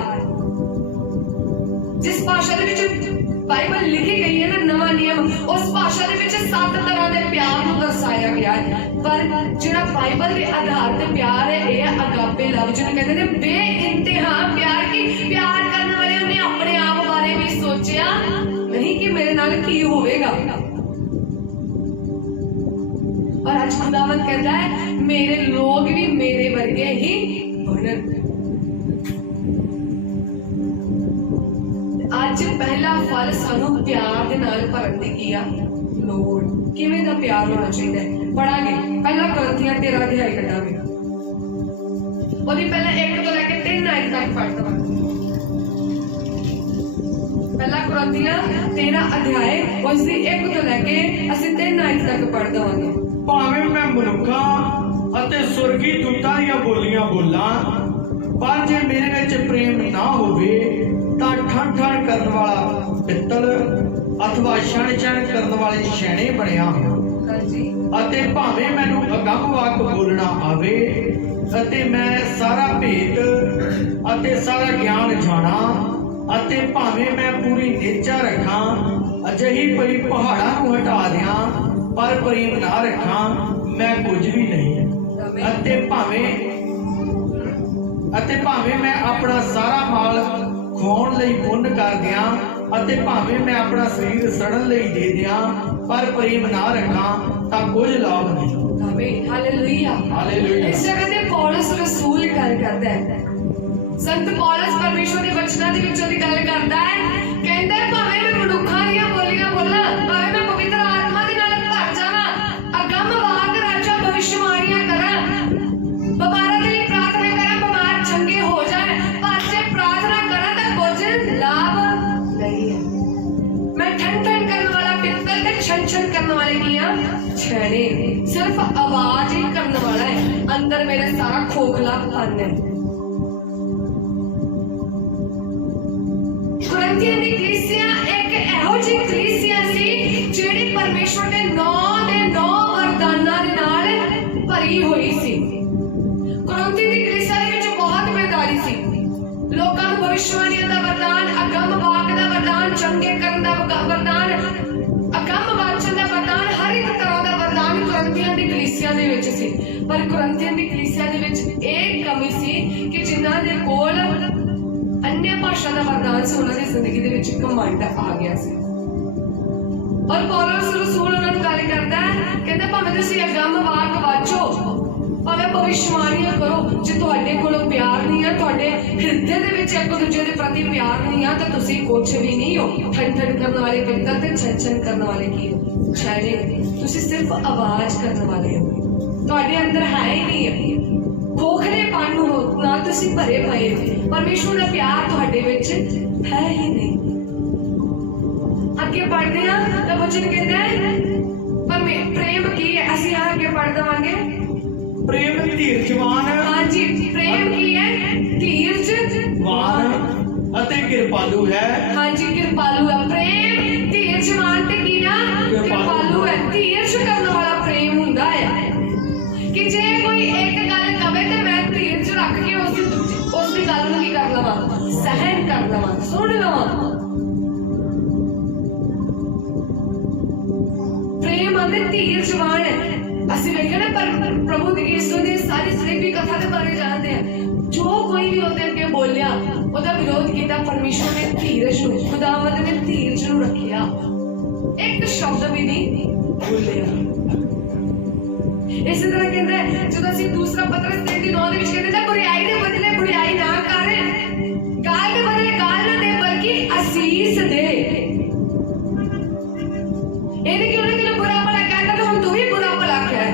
जिस भाषा दे विच बाइबल लिखी गई है ना, नवा नियम, उस भाषा दे विच 7 तरह के प्यार को दर्शाया गया है। पर जिहड़ा बाइबल के आधार पे प्यार है, ये अगापे लव, जिन्हें कहते हैं बेइंतहा प्यार की। प्यार करने वाले उन्हें अपने आप बारे भी सोचा ही होवेगा। और आज खुदावंद कहता है मेरे लोग भी मेरे वर्गे ही बनन। आज पहला फल सानू प्यार दे नाल भरन दी की आ लोड़। किवें दा प्यार होना चाहिए पढ़ांगे। पहला कुरिन्थियां 13 अध्याय कटांगे और पहला 1 तो लेके 3 आयत तक पढ़ दवांगे। पहला कुरिन्थियां 13 अध्याय उसदी 1 तो लेके ਅਸੀਂ 3 आयत तक पढ़ दवांगे। ਭਾਵੇਂ ਮੈਂ ਮਨੁੱਖਾਂ ਅਤੇ ਸੁਰਗੀ ਦੂਤਾਂ ਦੀਆਂ ਬੋਲੀਆਂ ਬੋਲਾਂ, ਪਰ ਜੇ ਮੇਰੇ ਵਿੱਚ ਪ੍ਰੇਮ ਨਾ ਹੋਵੇ ਤਾਂ ਠਣ ਠਣ ਕਰਨ ਵਾਲਾ ਪਿੱਤਲ ਅਥਵਾ ਛਣ ਛਣ ਕਰਨ ਵਾਲੇ ਛੈਣੇ ਬਣਿਆ ਹਾਂ। ਅਤੇ ਭਾਵੇਂ ਮੈਨੂੰ ਅਗੰਮ ਵਾਕ ਬੋਲਣਾ ਆਵੇ ਅਤੇ ਮੈਂ ਸਾਰਾ ਭੇਦ ਅਤੇ ਸਾਰਾ ਗਿਆਨ ਜਾਣਾ ਅਤੇ ਭਾਵੇਂ ਮੈਂ ਪੂਰੀ ਨਿਸ਼ਚਾ ਰੱਖਾਂ, ਅਜਿਹੀ ਪਈ ਪਹਾੜਾਂ ਨੂੰ ਹਟਾ ਦਿਆਂ, पर प्रेम ना रखा मैं कुछ भी नहीं। अते भावें मैं अपना सारा माल खोण लई पुण्य कर दियां, अते भावें मैं अपना शरीर सड़न लई दे दियां, पर प्रेम ना रखा तां कुछ लाभ नहीं। Hallelujah hallelujah. इस जगह ते पौलुस रसूल गल करदा है। संत पौलुस परमेश्वर दे वचनां दे विचों दी गल करदा है। कहंदा है भावें मैं मनुक्खां दीयां बोलियां बोलां, भावें मैं पवित्र आत्मा दे नाल भर जावां, अगम वाक राजा भविष्यवाणियां करां, बीमारां दे लई प्रार्थना करां, बीमार चंगे हो जाण, पर जे प्रार्थना करां तां कुछ लाभ नहीं है। मैं ठन ठन करन वाला पित्तल ते छन छन करन वाले कीआं छेड़े, सिर्फ आवाज ही करन वाला है, अंदर मेरा सारा खोखलापन है। कुरिन्थियां दी कलीसिया एक एहो जी कलीसिया सी ਜਿਹੜੀ परमेश्वर ਦੇ 9 वरदानां ਦੇ ਨਾਲ ਭਰੀ ਹੋਈ ਸੀ। ਕੁਰਿन्थी ਦੀ ਕਲੀਸਿया ਦੇ ਵਿੱਚ ਬਹੁਤ ਬੇਦਾਰੀ ਸੀ। ਲੋਕਾਂ ਨੂੰ ਭਵਿਸ਼ਵਾਣੀਆਂ ਦਾ ਵਰਦਾਨ, ਅਗੰਮ ਵਾਕ ਦਾ ਵਰਦਾਨ, ਚੰਗੇ ਕਰਨ ਦਾ ਵਰਦਾਨ, ਅਗੰਮ ਵਾਚਨ ਦਾ ਵਰਦਾਨ, ਹਰ ਇੱਕ ਤਰ੍ਹਾਂ ਦਾ ਵਰਦਾਨ ਕੁਰਿन्थियां ਦੀ ਕਲੀਸਿया ਦੇ ਵਿੱਚ ਸੀ। ਪਰ ਕੁਰਿन्थियां ਦੀ ਕਲੀਸਿया ਦੇ ਵਿੱਚ ਇਹ ਕਮੀ ਸੀ ਕਿ ਜਿਨ੍ਹਾਂ ਦੇ ਕੋਲ अन्य भाषा का वरदान से उन्होंने जिंदगी दे विच घमंड आ गया सी। और पौलुस रसूल उन्हां नूं गल करदा है, कहंदा भावें तुसीं अगम वाक वाचो, भावें भविष्यवाणियां करो, जे तुहाडे कोलों प्यार नहीं है, तुहाडे हिरदे दे विच एक दूजे दे प्रति प्यार नहीं है, तां तुसीं कुछ भी नहीं हो। ठन ठन करन वाले पित्तल ते छन छन करन वाले की छेड़े, तुसीं सिर्फ आवाज करन वाले हो, तुहाडे अंदर है ही नहीं है। खोखलेपन हो ना तुसीं भरे पए, परमेश्वर का प्यार तुहाडे विच है ही नहीं। अगे पढ़दे हां तां वचन कहंदा है पर प्रेम की है। असीं आगे पढ़ दवांगे। प्रेम धीरजवान, हां जी, प्रेम की है धीरजवान अते कृपालु है। हां जी, कृपालु है। प्रेम धीरजवान ते की है कृपालु है। धीरज करने वाला प्रेम हुंदा है कि जे कोई एक गल कवे ते मैं धीरज रख के उसकी गल नूं की कर लवां, सहन कर लवां, सुन लवां। प्रेम आंदे धीरजवान है। ਅਸੀਂ ਵੇਖਿਆ ਨਾ ਪਰ ਪ੍ਰਭੂ ਦੀ ਯਿਸੂ ਦੀ ਸਾਰੀ ਸਲੀਪੀ ਕਥਾ ਦੇ ਬਾਰੇ ਜਾਣਦੇ ਹਾਂ। ਜੋ ਕੋਈ ਵੀ ਉਹਦੇ ਅੱਗੇ ਬੋਲਿਆ, ਉਹਦਾ ਵਿਰੋਧ ਕੀਤਾ, ਪਰਮੇਸ਼ਵਰ ਨੇ ਧੀਰਜ ਨੂੰ, ਖੁਦਾਵੰਦ ਨੇ ਧੀਰਜ ਨੂੰ ਰੱਖਿਆ, ਇੱਕ ਸ਼ਬਦ ਵੀ ਨਹੀਂ ਬੋਲਿਆ। इसी तरह कहते हैं जो ਅਸੀਂ दूसरा पत्रस 3:9 ਦੇ ਵਿੱਚ ਕਹਿੰਦੇ ਨੇ ਬੁਰੀਆਈ ਦੇ ਬਦਲੇ ਬੁਰੀਆਈ ਨਾ ਕਰ, ਗਾਲ ਦੇ ਬਦਲੇ ਗਾਲ ਨਾ ਦੇ, ਬਲਕਿ ਅਸੀਸ ਦੇ। ਇਹਨੇ ਕਿਉਂ ਨਹੀਂ ਤੈਨੂੰ ਬੁਰਾ ਭਲਾ ਕਹਿੰਦਾ ਤੇ ਹੁਣ ਤੂੰ ਵੀ ਬੁਰਾ ਭਲਾ ਕਹਿ।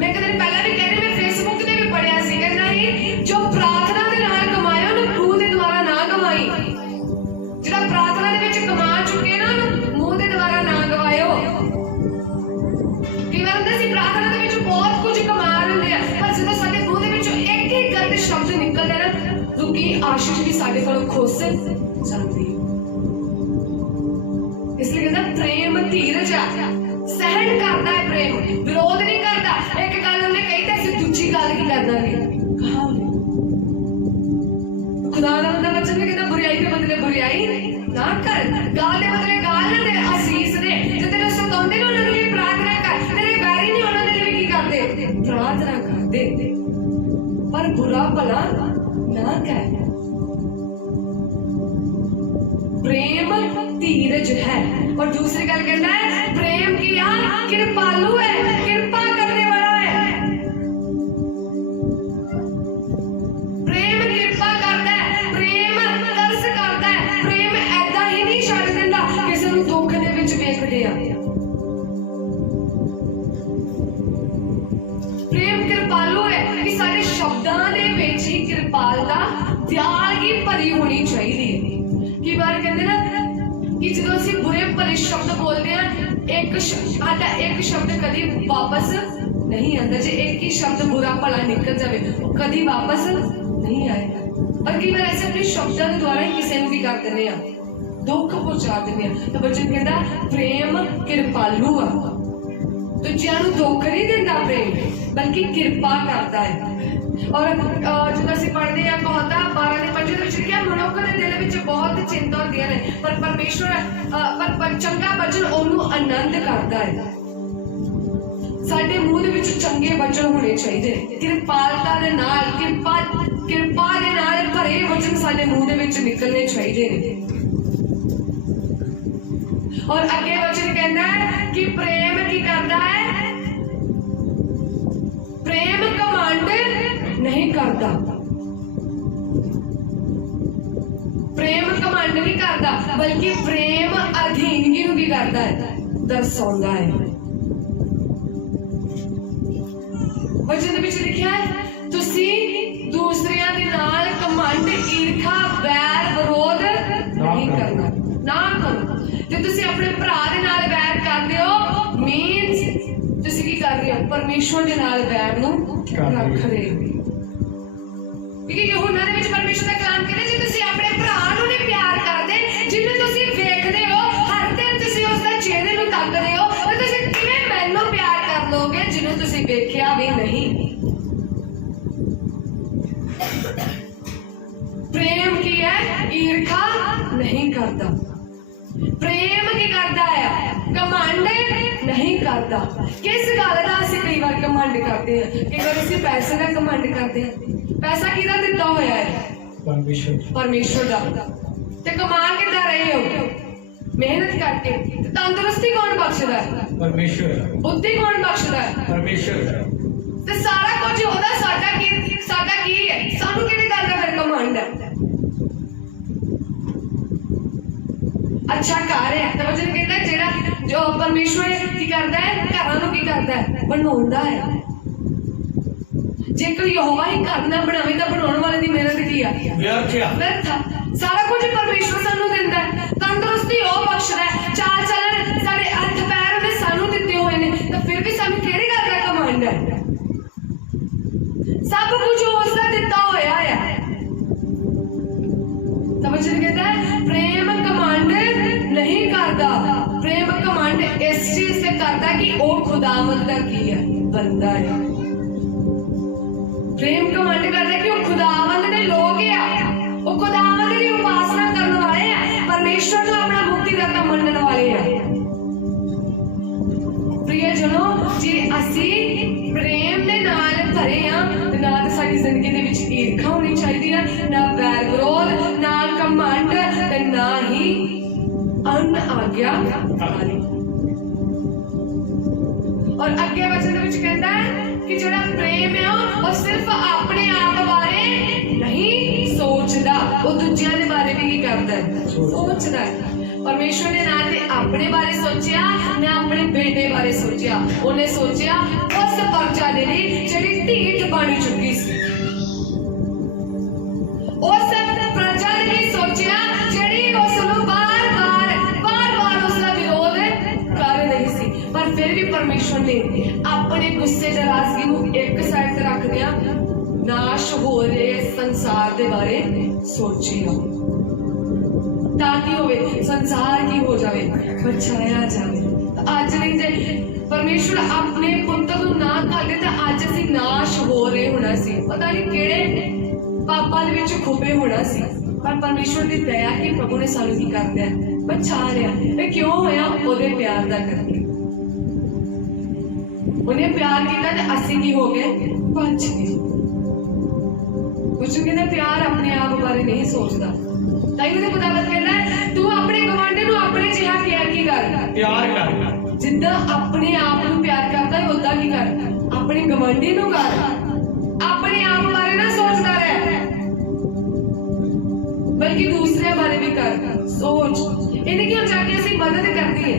ਮੈਂ ਕਦੇ ਪਹਿਲਾਂ ਵੀ ਕਹਿੰਦੀ, ਮੈਂ ਫੇਸਬੁੱਕ ਤੇ ਵੀ ਪੜਿਆ ਸੀ, ਕਹਿੰਦਾ ਸੀ ਜੋ ਪ੍ਰਾਰਥਨਾ ਦੇ ਨਾਲ ਕਮਾਇਆ ਉਹਨੂੰ ਮੂੰਹ ਦੇ ਦੁਆਰਾ ਨਾ ਕਮਾਈ। ਜਿਹੜਾ ਪ੍ਰਾਰਥਨਾ ਦੇ ਵਿੱਚ ਕਮਾ ਚੁੱਕੇ ਨਾ ਉਹਨੂੰ ਮੂੰਹ ਦੇ ਦੁਆਰਾ ਨਾ ਗਵਾਇਓ। प्रार्थना दे विच बहुत कुछ कमा रहे हैं, पर जदों साडे मूंह दे विचों एक ही गलत शब्द निकलदा ना, रुकी आशीष भी साडे कोलों खुस जाती है। इसलिए कहंदा प्रेम धीरज है, सहन करदा है, प्रेम विरोध नहीं करदा। एक गल उन्हें कही ते असीं दूजी गल की कर दांगे। खुदा दा वचन में कहंदा बुराई के बदले बुराई ना कर, गाल दे बदले गाल ना दे, आशीष दे। जे तेरे सताउंदे ने उन्हां लई प्रार्थना कर, तेरे बैरी नहीं उन्हां दे लई की करदे प्रार्थना करदे, पर बुरा भला ना कर। प्रेम धीरज है, और दूसरी गल कहता है प्रेम किया कृपालु है, कृपा करने वाला है। प्रेम कृपा करता है, प्रेम तरस करता है, प्रेम ऐदा ही नहीं छੱਡ दिंदा किसी ਨੂੰ ਦੁੱਖ ਦੇ ਵਿੱਚ ਵੇਖਦੇ ਆ। प्रेम कृपालु है कि सारे शब्दां दे विच ही कृपालता त्यागी भरी होनी चाहिए। कई बार कहते ना कि जो ਅਸੀਂ बुरे भरे शब्द बोलते हैं साडा एक शब्द कभी वापस नहीं आता। जे एक ही शब्द बुरा भला निकल जाए कभी वापस नहीं आएगा। और कई बार ऐसे अपने शब्दों के द्वारा ही किसी को कर देने दुख पहुंचा देने। तो बचन कहता प्रेम कृपालु आ, दूजिਆਂ ਨੂੰ दुख नहीं दिंदा प्रेम बल्कि कृपा करता है। और जो ਅਸੀਂ पढ़ते हैं कहता 12 ਦੇ लिखा मनुख के दिल ਵਿੱਚ बहुत चिंता ਹੁੰਦੀਆਂ ਨੇ पर परमेश्वर पर चंगा वचन ਉਹਨੂੰ आनंद करता है। ਸਾਡੇ ਮੂੰਹ ਦੇ ਵਿੱਚ ਚੰਗੇ ਵਚਨ ਹੋਣੇ ਚਾਹੀਦੇ ਨੇ, ਕਿਰਪਾਲਤਾ ਦੇ ਨਾਲ ਕਿਰਪਾ ਦੇ ਨਾਲ ਭਰੇ ਵਚਨ ਸਾਡੇ ਮੂੰਹ ਦੇ ਵਿੱਚ ਨਿਕਲਣੇ ਚਾਹੀਦੇ ਨੇ। और आगे वचन कहता है कि प्रेम की करता है, प्रेम घमंड नहीं करता। प्रेम घमंड नहीं करता बल्कि प्रेम अधीनगी नूं की करता है, दर्शाता है। वचन दे विच लिखिया है तुसी दूसरियां दे नाल घमंड ईर्खा वैर विरोध नहीं करना ना करो। जे तुसी अपने भरा दे नाल वैर करदे हो मीनस तुसी की कर रहे हो परमेश्वर दे नाल वैर नूं रख रहे हो। क्योंकि यूहन्ना दे विच परमेश्वर दा कलाम कहदा जे तुसी अपने भरा नूं नहीं प्यार करदे जिन्नू तुसी वेखदे हो हर दिन तुसी उस दा चेहरे नूं तकदे हो ते तुसी किवें मैनूं प्यार कर लोगे जिन्नू तुसी वेखिया भी नहीं। प्रेम की है ईर्खा नहीं करता। प्रेम की करता है घमंड नहीं करता। किस गल का असं कई बार घमंड करते हैं, कई बार असं पैसे का घमंड करते हैं। पैसा किहदा दिता होया है परमेश्वर का, ते कमा किद्दां रहे हो मेहनत करके। तंदुरुस्ती कौन बख्शदा है परमेश्वर। बुद्धि कौन बख्शदा है परमेश्वर। ते सारा कुछ ओहदा साडा की है, सानू किहड़ी गल दा फिर घमंड है। अच्छा घर है तो वचन कहता है जेड़ा जो परमेश्वर की करता है घरां नूं की करता है बनाउंदा है। जे कोई यहोवा ही घर ना बनावे तो बनाउण वाले दी मेहनत की है व्यर्थ। सारा कुछ परमेश्वर सानू दिंदा है, तंदुरुस्ती ओ बख्शदा है, चाल चलन साडे हत्थ पैर ने सानू दित्ते होए ने तो फिर भी सानू किहड़ी गल दा घमंड है। सब कुछ उसदा दित्ता होया है। तो वचन कहता है प्रेम घमंड नहीं करता। प्रेम घमंड इस चीज से करता कि वो खुदावंद दा की है बंदा है। प्रेम घमंड करता कि वो खुदावंद दे लोग है, वो खुदावंद की उपासना करने वाले हैं, परमेश्वर को अपना मुक्तिदाता मनने वाले हैं। प्रियजनों जे असी प्रेम दे नाल भरे हां ते ना ते साडी जिंदगी दे विच ईर्खा होनी चाहिदी है, ना वैर विरोध, ना घमंड ते ना ही अन आज्ञाकारी। और अगे वचन दे विच कहता है कि जेड़ा प्रेम है वो सिर्फ अपने आप बारे नहीं सोचदा, वो दूजियां दे बारे भी की करदा है सोचदा है। परमेश्वर ने ना ते अपने बारे सोचिया ना अपने बेटे बारे सोचिया, उन्हें सोचिया उस प्रजा दे लई जेड़ी ढीठ बन चुकी सी, उस प्रजा दे लई सोचिया जेड़ी उसनूं बार-बार उसका विरोध कर रही सी। पर फिर भी परमेश्वर ने अपने गुस्से नाराजगी नूं एक साइड ते रखदिया नाश हो रहे संसार दे बारे सोचिया ताकि होवे संसार की हो जाए बचाया जाए। तो आज नहीं जे परमेश्वर अपने पुत्र नूं ना करदे तो आज असीं नाश हो रहे होना सी, पता नहीं किहड़े पापां दे विच खुबे होना सी। पर परमेश्वर की दया कि प्रभु ने सानू की कर दिया बचा लिया। ये क्यों होया? ओहदे प्यार दा करके। उन्हें प्यार किया तो असीं की हो गए बच गए। कुछ कहते प्यार अपने आप बारे नहीं सोचता। ताई खुदावंद कहता है तू अपने गवांढी नूं अपने जिहा केयर की कर, जिद्दां अपने आप नूं प्यार करदा है उद्दां की कर, अपने गवांढी नूं कर, अपने आप बारे ना सोचदा रह, बल्कि दूसरे बारे भी कर सोच। इन्हें क्यों जाके असीं मदद करदी है,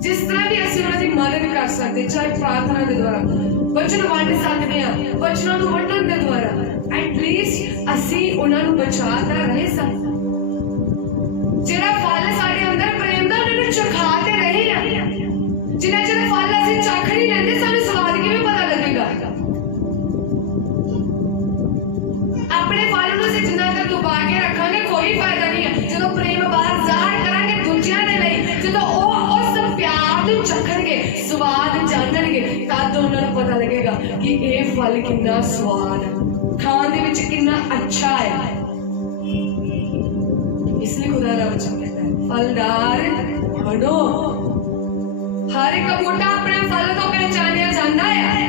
जिस तरह भी असीं उन्हां दी मदद कर सकदे, चाहे प्रार्थना दे द्वारा, वचन वंड सकदे आ, वचनां नूं वंडण दे द्वारा, एटलीस्ट असीं उन्हां नूं बचा तां रह सकदे। ਜਿਹੜਾ ਫਲ ਸਾਡੇ ਅੰਦਰ ਪ੍ਰੇਮ ਦਾ ਉਹਨਾਂ ਨੂੰ ਚਖਾਤੇ ਰਹੇ ਆ, ਜਿੰਨਾ ਚਿਰ ਫਲ ਅਸੀਂ ਚੱਖ ਨਹੀਂ ਲੈਂਦੇ ਸਾਨੂੰ ਸਵਾਦ ਕਿਵੇਂ ਪਤਾ ਲੱਗੇਗਾ। ਆਪਣੇ ਫਲ ਨੂੰ ਅਸੀਂ ਜਿੰਨਾ ਤੱਕ ਦਬਾ ਕੇ ਰੱਖਾਂਗੇ ਕੋਈ ਫਾਇਦਾ ਨਹੀਂ ਹੈ। ਜਦੋਂ ਪ੍ਰੇਮ ਬਾਹਰ ਜ਼ਾਹਿਰ ਕਰਾਂਗੇ ਦੂਜਿਆਂ ਦੇ ਲਈ, ਜਦੋਂ ਉਹ ਉਸ ਪਿਆਰ ਨੂੰ ਚੱਖਣਗੇ, ਸਵਾਦ ਜਾਣਨਗੇ, ਤਦ ਉਹਨਾਂ ਨੂੰ ਪਤਾ ਲੱਗੇਗਾ ਕਿ ਇਹ ਫਲ ਕਿੰਨਾ ਸਵਾਦ, ਖਾਣ ਦੇ ਵਿੱਚ ਕਿੰਨਾ ਅੱਛਾ ਹੈ। इसलिए खुदा दा वचन कहता है फलदार बनो। हर एक बूटा अपने फल तो पहचानिया जाता है।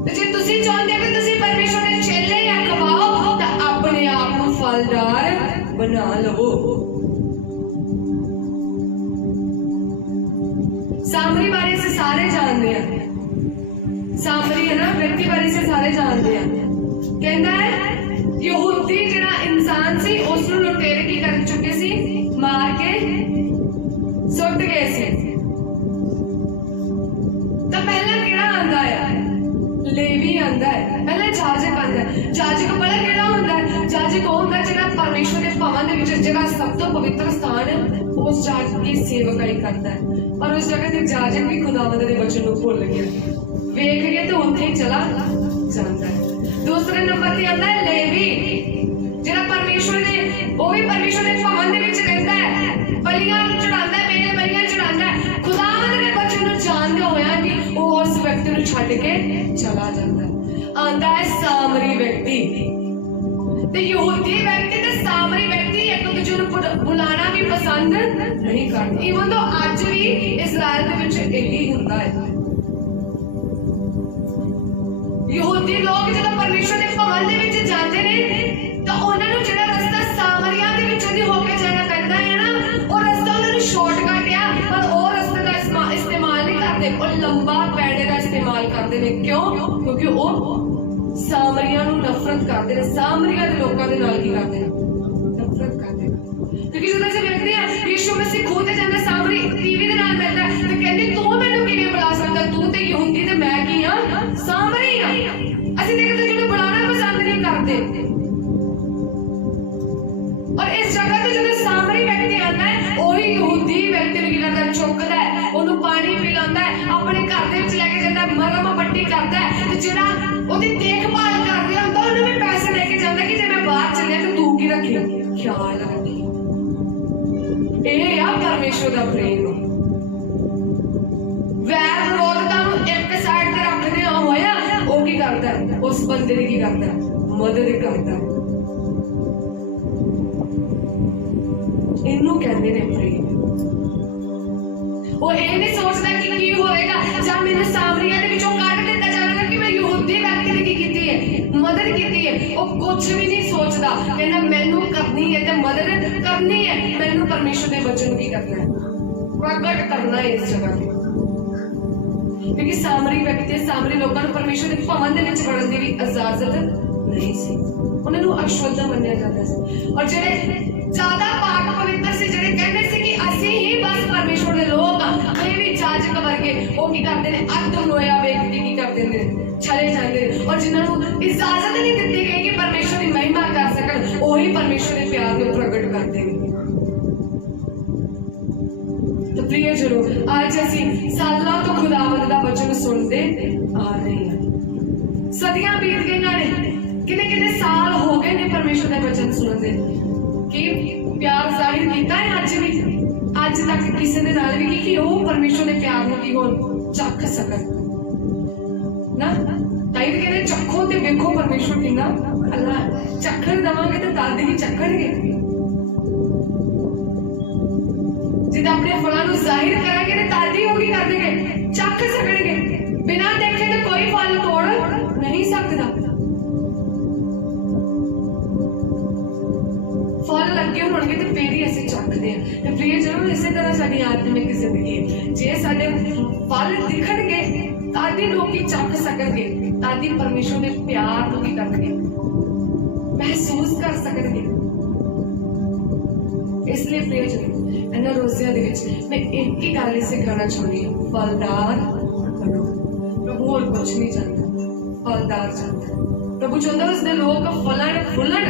तो जे तुसी चाहते हो कि तुसी परमेश्वर दे चेले या कमाओ तो अपने आप को फलदार बना लो। सामरी बारे से सारे जानते हैं, सामरी है ना व्यक्ति बारे से सारे जानते हैं। कहता है यहूदी जिहड़ा इंसान सी उस नूं लुटेरे की कर चुके सी, मार के सुट गए सी। तो पहला किहड़ा आंदा है? लेवी आंदा है, पहले जाजक आंदा है। जाजक पहला किहड़ा हुंदा है? जाजक वो हुंदा जिहड़ा परमेश्वर दे भवन दे विच जिहड़ा सब तो पवित्र स्थान है उस जाजक की सेवकाई करता है। पर उस जगह ते जाजक भी खुदावंद दे वचन नूं भुल गया, वेख के तो उत्थे ही चला जाता है। दूसरे नंबर पे आता है लेवी, जिहड़ा परमेश्वर दे वो भी परमेश्वर दे भवन दे विच रहंदा है, बलियां चढ़ांदा है, मेल बलियां चढ़ांदा है, खुदावंद दे वचन नूं जानदे होया भी वो उस व्यक्ति नूं छड्ड के चला जाता है। आंदा है सामरी व्यक्ति। ते यहूदी व्यक्ति ते सामरी व्यक्ति एक दूजे नूं बुलाना भी पसंद नहीं करदे। इवन तो अज भी इजराइल दे विच यही हुंदा है। यहूदी लोग जब परमेश्वर के भवन दे विच जाते ने तो उन्हां नूं जिहड़ा रस्ता सामरिया दे विचों दी होके जाना पैंदा है ना, वो रस्ता उन्हां नूं शॉर्टकट आ, पर वो रस्ते दा इस्तेमाल नहीं करदे, वो लंबा पैंडे दा इस्तेमाल करदे ने। क्यों? क्योंकि वो सामरिया नूं नफरत करदे ने, सामरिया दे लोकां दे नाल की करदे ने, नफरत करदे ने। क्योंकि ਜਦੋਂ ਅਸੀਂ ਵੇਖਦੇ ਆ ਯीशु मसीह ਖੂਹ ਤੇ ਜਾਂਦਾ, ਸਾਮਰੀ ਟੀਵੀ ਦੇ ਨਾਲ ਮਿਲਦਾ ਤੇ ਕਹਿੰਦੇ ਤੂੰ ਮੈਨੂੰ ਕਿਵੇਂ ਬੁਲਾ ਸਕਦਾ, ਤੂੰ ਤੇ ਯਹੂਦੀ ਤੇ ਮੈਂ ਕੀ ਆ, ਸਾਮਰੀ ਆ। ਅਸੀਂ ਦੇਖ ਦੂਜੇ ਨੂੰ ਬੁਲਾਉਣਾ ਪਸੰਦ ਨਹੀਂ ਕਰਦੇ। और इस जगह पे जो सामरी व्यक्ति आता है वही यहूदी व्यक्ति ਨੂੰ ਕੀ ਕਰਦਾ, ਚੁੱਕਦਾ ਹੈ, ਉਹਨੂੰ ਪਾਣੀ ਪਿਲਾਉਂਦਾ ਹੈ, ਆਪਣੇ ਘਰ ਦੇ ਵਿੱਚ ਲੈ ਕੇ ਜਾਂਦਾ, ਮਰਮ ਪੱਟੀ ਕਰਦਾ ਹੈ, ਤੇ ਜਿਹੜਾ ਉਹਦੀ ਦੇਖਭਾਲ ਕਰਦੇ ਹੁੰਦਾ ਉਹਨੂੰ ਵੀ ਪੈਸੇ ਲੈ ਕੇ ਜਾਂਦਾ ਕਿ ਜੇ ਮੈਂ ਬਾਹਰ ਚੱਲਿਆ ਤਾਂ ਤੂੰ ਕੀ ਰੱਖੀ, ਖਿਆਲ ਰੱਖੀ। ਇਹ ਆ ਪਰਮੇਸ਼ਵਰ ਦਾ ਪ੍ਰੇਮ। ਵੈਰ ਵਿਰੋਧਤਾ ਨੂੰ ਇੱਕ ਸਾਈਡ ਤੇ ਰੱਖਦੇ ਹੋਇਆ ਉਹ ਕੀ ਕਰਦਾ, ਉਸ ਬੰਦੇ ਦੀ ਕੀ ਕਰਦਾ, ਮਦਦ ਕਰਦਾ। ਇਹਨੂੰ ਕਹਿੰਦੇ ਨੇ ਪ੍ਰੇਮ। ਉਹ ਇਹ ਨਹੀਂ ਸੋਚਦਾ ਕਿ ਕੀ ਹੋਏਗਾ ਜਾਂ ਮੈਨੂੰ ਸਾਮਰੀਆ ਦੇ ਵਿੱਚੋਂ ਕੱਢ ਦਿੱਤਾ ਜਾਵੇਗਾ ਕਿ ਮੈਂ ਯਹੂਦੀ ਵਿਅਕਤੀ ਨੇ ਕੀ ਕੀਤੀ ਹੈ, ਮਦਦ ਕੀਤੀ ਹੈ। ਉਹ ਕੁਝ ਵੀ ਨਹੀਂ ਸੋਚਦਾ, ਕਹਿੰਦਾ ਮੈਨੂੰ ਕਰਨੀ ਹੈ ਤੇ ਮਦਦ ਕਰਨੀ ਹੈ, ਮੈਨੂੰ ਪਰਮੇਸ਼ਰ ਦੇ ਵਚਨ ਨੂੰ ਕੀ ਕਰਨਾ ਹੈ, ਪ੍ਰਗਟ ਕਰਨਾ ਹੈ ਇਸ ਜਗ੍ਹਾ ਤੇ। ਕਿਉਂਕਿ ਸਾਮਰੀ ਵਿਅਕਤੀ, ਸਾਮਰੀ ਲੋਕਾਂ ਨੂੰ ਪਰਮੇਸ਼ਰ ਦੇ ਭਵਨ ਦੇ ਵਿੱਚ ਵੜਨ ਦੀ ਵੀ ਇਜਾਜ਼ਤ ਨਹੀਂ ਸੀ, ਉਹਨਾਂ ਨੂੰ ਅਸ਼ੁੱਧ ਮੰਨਿਆ ਜਾਂਦਾ ਸੀ। ਔਰ ਜਿਹੜੇ ਜ਼ਿਆਦਾ ਪਾਕ ਪਵਿੱਤਰ ਸੀ, ਜਿਹੜੇ ਕਹਿੰਦੇ ਸੀ ਕਿ ਅਸੀਂ ਹੀ ਬਸ ਪਰਮੇਸ਼ਵਰ ਦੇ ਲੋਕ ਆ, ਇਹ ਵੀ ਜਾਜਕ ਵਰਗੇ, ਉਹ ਕੀ ਕਰਦੇ ਨੇ, ਅੱਧ ਲੋਇਆ ਵੇਖ ਕੇ ਕੀ ਕਰਦੇ ਨੇ, ਚਲੇ ਜਾਂਦੇ ਨੇ। ਔਰ ਜਿਨ੍ਹਾਂ ਨੂੰ ਇਜਾਜ਼ਤ ਨਹੀਂ ਦਿੱਤੀ ਗਈ ਕਿ ਪਰਮੇਸ਼ਵਰ ਦੀ ਮਹਿਮਾ ਕਰ ਸਕਣ, ਉਹੀ ਪਰਮੇਸ਼ਵਰ ਦੇ ਪਿਆਰ ਨੂੰ ਪ੍ਰਗਟ ਕਰਦੇ ਨੇ। ਤਾਂ ਪ੍ਰਿਯ ਜਨੋ, ਅੱਜ ਅਸੀਂ ਸਾਲਾਂ ਤੋਂ ਖੁਦਾਵੰਦ ਦਾ ਵਚਨ ਸੁਣਦੇ ਆ ਰਹੇ ਹਾਂ। ਸਦੀਆਂ ਬੀਤ ਗਈਆਂ ਨੇ, ਕਿੰਨੇ ਸਾਲ ਹੋ ਗਏ ਨੇ ਪਰਮੇਸ਼ਵਰ ਦੇ ਵਚਨ ਸੁਣਦੇ। ਕਿ ਪਿਆਰ ਜ਼ਾਹਿਰ ਕੀਤਾ ਹੈ ਅੱਜ ਵੀ, ਅੱਜ ਤੱਕ ਕਿਸੇ ਦੇ ਨਾਲ ਵੀ ਕਿ ਉਹ ਪਰਮੇਸ਼ਵਰ ਦੇ ਪਿਆਰ ਨੂੰ ਕੀ ਹੋਣ ਚੱਖ ਸਕਣ ਨਾ। ਤਾਈ ਕਹਿੰਦੇ ਚੱਖੋ ਤੇ ਵੇਖੋ ਪਰਮੇਸ਼ਵਰ ਕਿੰਨਾ ਅੱਲਾ। ਚੱਖਣ ਦੇਵਾਂਗੇ ਤਾਂ ਤਦ ਹੀ ਚੱਖਣਗੇ। ਜਿੱਦ ਆਪਣੇ ਫਲਾਂ ਨੂੰ ਜ਼ਾਹਿਰ ਕਰਾਂਗੇ ਤੇ ਤਦ ਹੀ ਉਹ ਕੀ ਕਰ ਦੇਣਗੇ, ਚੱਖ ਸਕਣਗੇ। ਬਿਨਾਂ ਦੇਖੇ ਤਾਂ ਕੋਈ ਫਲ ਤੋੜ ਨਹੀਂ ਸਕਦਾ। फल लगे होंगे तो फिर ही असीं चखते हैं। ते प्रिय जनो इसे तरह साडी आत्मिक जिंदगी है, जे साडे फल दिखणगे तादी लोग चख सकणगे, तादी परमेश्वर दे प्यार नूं की करनगे, महसूस कर सकणगे। इसलिए प्रिय जनो इन्हां रोज़ियां दे विच मैं एक ही गल सिखाना चाहुंदी हां, फलदार बनो। प्रभु होर कुछ नहीं चाहता, फलदार चाहता। प्रभु चाहता उसदे लोग फलन फुलन,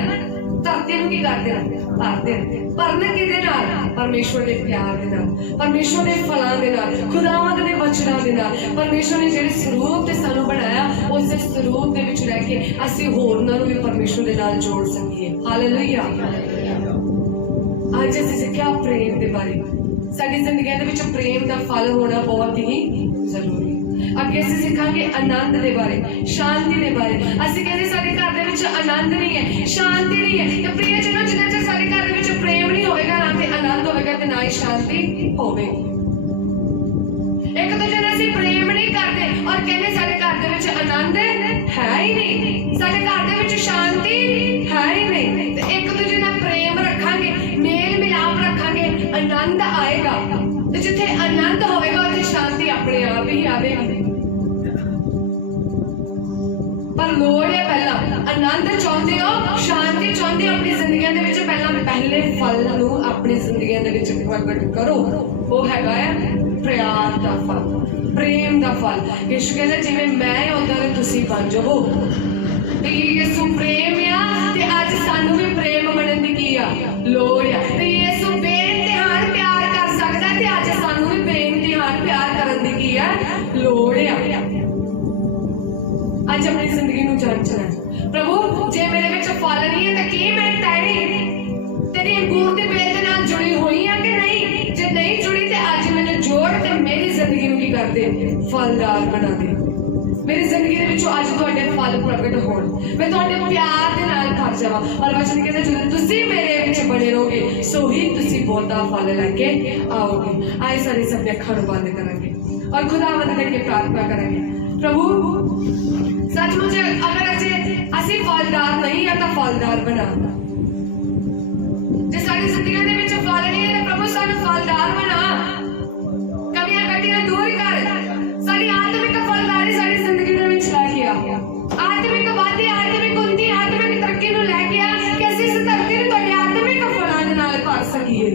धरती नूं की करदे रहंदे, भरदे रहंदे। भरन किहदे नाल? परमेश्वर दे प्यार दे नाल, परमेश्वर दे फलां दे नाल, खुदावंद दे वचनां दे नाल। परमेश्वर ने जिहड़े स्वरूप ते सानूं बनाया उस स्वरूप दे विच रह के असीं होरनां नूं भी परमेश्वर दे नाल जोड़ सकीए। हालेलुया। अज असीं सिੱਖਿਆ प्रेम दे बारे। साडी जिंदगी दे विच प्रेम दा फल होना बहुत ही जरूरी है। अगे असीं सिखांगे आनंद दे बारे, शांति दे बारे। असीं कहंदे साडे घर दे विच आनंद नहीं है, शांति नहीं है। ते प्रिय जनो जिन्ना चਿਰ साडे घर दे विच प्रेम नहीं होवेगा, ना ते आनंद होवेगा ते ना ही शांति होवेगी। एक दूजे नाल असीं प्रेम नहीं करदे और कहंदे साडे घर दे विच आनंद है ही नहीं, साडे घर दे विच शांति है ही नहीं। ते एक दूजे नाल प्रेम रखांगे, मेल मिलाप रखांगे, आनंद आएगा। ते जिथे आनंद होवेगा उत्थे शांति अपने आप ही आवेगी। पर लोड़ है पहला आनंद चाहते हो, शांति चाहते हो अपनी जिंदगी दे विच, पहले फल नूं अपनी जिंदगी दे विच प्रगट करो। वो हैगा है प्यार दा फल, प्रेम दा फल। यीशु कहंदा जिवें मैं उदां दे तुसीं बन जाओ। ते यीशु प्रेम आ ते अज सानूं भी प्रेम बनन दी की आ लोड़ आ। ते यीशु बेइंतहान प्यार कर सकदा ते अज सानूं भी बेइंतहान प्यार करन दी की आ लोड़ आ। अज अपनी जिंदगी नूं जांचना है, प्रभु जे मेरे विच फल नहीं है तो की मैं तेरी अंगूर दी बेल दे नाल जुड़ी हुई है कि नहीं? जे नहीं जुड़ी ते अज मैनूं जोड़ ते मेरी जिंदगी नूं की कर दे, फलदार बना दे। मेरी जिंदगी दे विचों अज तुहाडे फल प्रगट होण, मैं तुहाडे प्यार दे नाल भर जावां। और वचन कहंदा जदों तुसीं मेरे विच बणे रहोगे सो ही तुसीं बहुता फल लैके आओगे। आए सारे सब अखां नूं बंद करांगे और खुदावंद दे अगे प्रार्थना करांगे। प्रभु सचमुच अगर असीं फलदार नहीं है तो फलदार बना। जे साडी जिंदगी दे विच फल नहीं है तो प्रभु सानूं फलदार बना। कमियां कटियां दूर कर, साडी आत्मिक फलदारी साडी जिंदगी दे विच लै के आ। आत्मिक वादी, आत्मिक उन्नति, आत्मिक तरक्की नूं लै के आ कि असीं इस धरती नूं तुहाडे आत्मिक फलां दे नाल भर सकीए।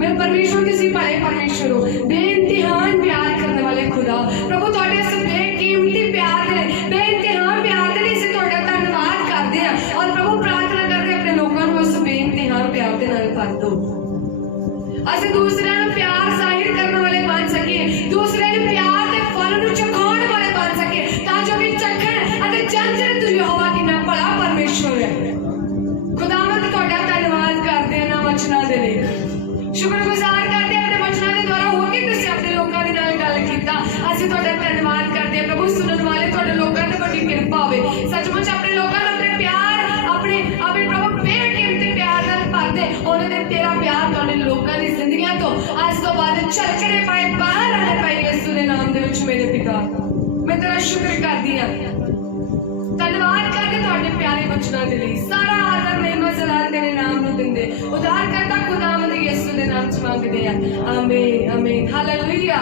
मेरे परमेश्वर किसी बड़े परमेश्वर हो, बेइंतहान प्यार करने वाले खुदा। प्रभु तुहाडे इस बेकीमती प्यार दे, बेइंतहान प्यार दे असीं तुहाडा धन्नवाद करदे हां। और प्रभु प्रार्थना करदे अपने लोकां नूं उस बेइंतहान प्यार दे नाल भर दो। असीं दूसरिਆਂ ਨੂੰ प्यार ਜ਼ਾਹਿਰ ਕਰਨ ਵਾਲੇ ਬਣ ਸਕੀਏ, दूसरिਆਂ ਨੂੰ प्यार ਦੇ ਫਲ ਨੂੰ ਚਖਾਉਣ ਵਾਲੇ ਬਣ ਸਕੀਏ, ਤਾਂ ਜੋ ਵੀ ਚਖਣ ਅਤੇ ਜਾਣਨ ਤੂੰ ਯਹੋਵਾ ਕਿੰਨਾ ਭਲਾ ਪਰਮੇਸ਼ਵਰ ਹੈ। ਖੁਦਾਵੰਦ ਤੁਹਾਡਾ ਧੰਨਵਾਦ ਕਰਦੇ ਹਾਂ ਨਾ ਵਚਨਾਂ ਦੇ ਲਈ। शुक्रगुजार करते अपने वचनों के द्वारा होके तुसीं अपने लोगों के नाल गल कीता। असीं तुहाडा धन्नवाद करते हैं प्रभु। सुनने वाले तुहाडे लोकां ते बड़ी किरपा होवे। सचमुच अपने लोगों को अपने प्यार अपने प्रभु बेकीमती प्यार नाल भर दे। उन्हां दे तेरा प्यार तुहाडे लोकां दी जिंदगियां तो अज तो बाद छलकने पाए, बाहर आने पाए यीशु दे नाम दे विच। मेरे पिता मैं तेरा शुक्र करदी हां, धन्नवाद करदे तुहाडे प्यारे वचनां दे लई। सारा आदर महिमा जलाल तेरे नाम नूं दिंदे। उद्धार करता खुदावंद यीशु दे नाम च मंगदे आ। आमीन आमीन हालेलुया।